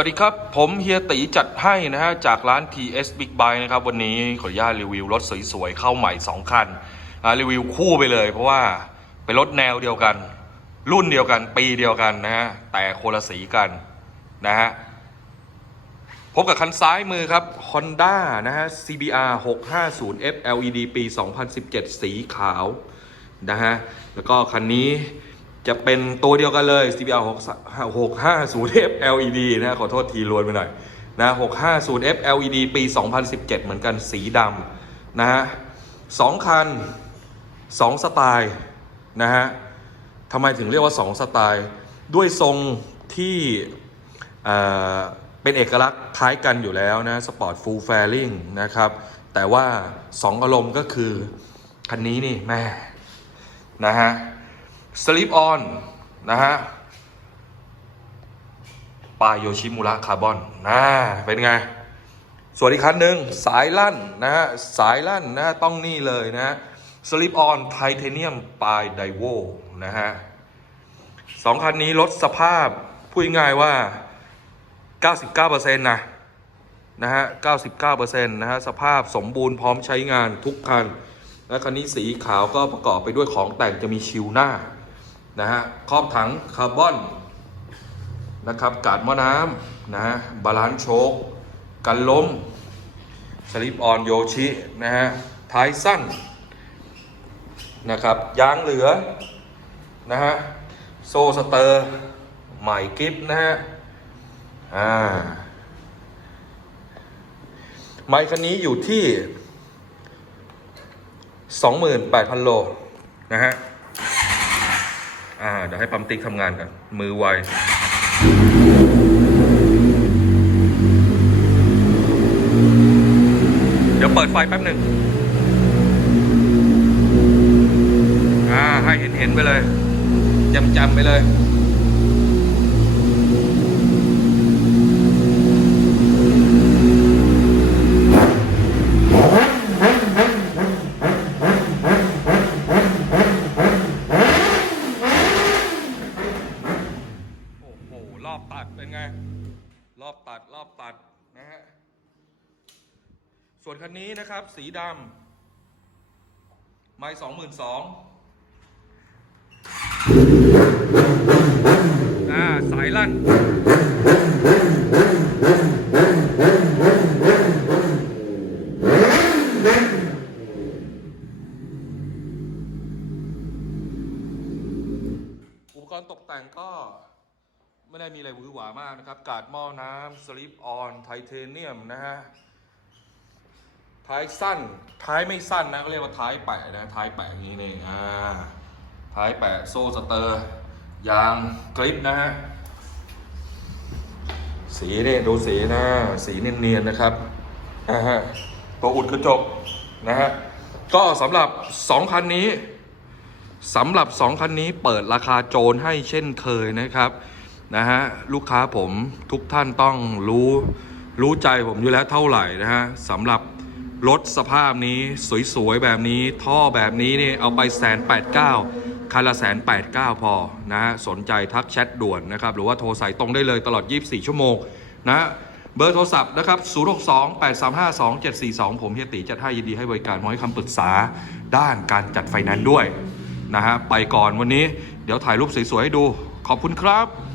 วัสดีครับ ผมเฮียตีจัดให้นะฮะ จากร้าน TS Big b y นะครับ วันนี้ขออนุญาตรีวิวรถสวยๆ เข้าใหม่ 2 คัน รีวิวคู่ไปเลย เพราะว่าเป็นรถแนวเดียวกัน รุ่นเดียวกัน ปีเดียวกันนะฮะ แต่คนละสีกันนะฮะ พบกับคันซ้ายมือครับ Honda นะฮะ CBR 650F LED ปี 2017 สีขาวนะฮะ แล้วก็คันนี้ จะเป็นตัวเดียวกันเลย CBR 650F LED นะขอโทษทีลวนไปหน่อยนะ 650F LED ปี 2017 เหมือนกันสีดำนะฮะสองคัน 2 สไตล์นะฮะทำไมถึงเรียกว่า 2 สไตล์ ด้วยทรงที่เอ่อเป็นเอกลักษณ์คล้ายกันอยู่แล้วนะสปอร์ตฟูลแฟริงนะครับ แต่ว่า 2 อารมณ์ก็คือ คันนี้นี่แม่นะฮะ Sleep On นะฮะปาโยชิมุระคาร์บอนนะเป็นไง ส่วนอีกคันหนึ่งสายลั่นนะฮะสายลั่นนะ ต้องนี่เลยนะฮะ Sleep On Titanium ปลายไดโวนะฮะสองคันนี้ลดสภาพ พูดง่ายว่า 99%นะนะฮะ 99%นะฮะ สภาพสมบูรณ์พร้อมใช้งานทุกคัน และคันนี้สีขาวก็ประกอบไปด้วยของแต่งจะมีชิวหน้า นะฮะครอบถังคาร์บอนนะครับกาดมอน้ำนะฮะบาลานซ์โชคกันล้มสลิปออนโยชินะฮะท้ายสั้นนะครับยางเหลือนะฮะโซสเตอร์ใหม่กิฟนะฮะอ่าไมค์คันนี้อยู่ที่ 28,000 โลนะฮะ อ่าเดี๋ยวให้ปั๊มติ๊กทำงานกันมือไวเดี๋ยวเปิดไฟแป๊บหนึ่งอ่าให้เห็นเห็นๆไปเลยจำจำๆไปเลย โอ้โห รอบตัดเป็นไง รอบตัดรอบตัดนะฮะ ส่วนคันนี้นะครับ สีดำไม่สองหมื่นสองอ่า สายลั่นอุปกรณ์ตกแต่งก็ ไม่ได้มีอะไรหวือหวามากนะครับ กาดหม้อน้ำสลิปออนไทเทเนียมนะฮะ ท้ายสั้น ท้ายไม่สั้นนะเขาเรียกว่าท้ายแปะนะ ท้ายแปะอย่างนี้นี่อ่า ท้ายแปะโซ่สเตอร์ ยางกริปนะฮะ สีเนี่ยดูสีนะ สีเนียนๆนะครับอ่าฮะ ตัวอุดกระจกนะฮะ ก็สำหรับ 2 คันนี้สำหรับ 2 คันนี้เปิดราคาโจรให้เช่นเคยนะครับ นะฮะลูกค้าผมทุกท่านต้องรู้รู้ใจผมอยู่แล้วเท่าไหร่นะฮะสำหรับรถสภาพนี้สวยๆแบบนี้ท่อแบบนี้นี่เอาไปแสนแปดเก้าคันละแสนแปดเก้าพอนะฮะสนใจทักแชทด่วนนะครับ หรือว่าโทรสายตรงได้เลยตลอด 24 ชั่วโมงนะเบอร์โทรศัพท์นะครับ 062 835 2742 ผมเฮียตีจัดให้ยินดีให้บริการพร้อให้คำปรึกษาด้านการจัดไฟแนนซ์ด้วยนะฮะไปก่อนวันนี้เดี๋ยวถ่ายรูปสวยๆให้ดู ขอบคุณครับ